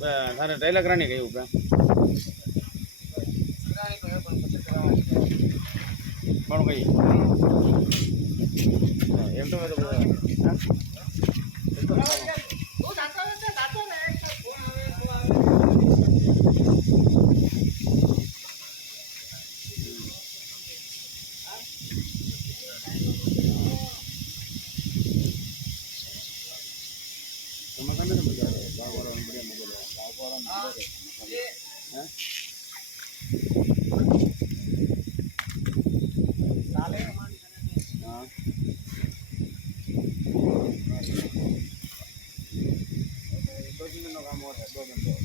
थारे डायलॉग रानी कही ऊपर कौन कही एम तो मैं तो काम हो रहा है 2 घंटे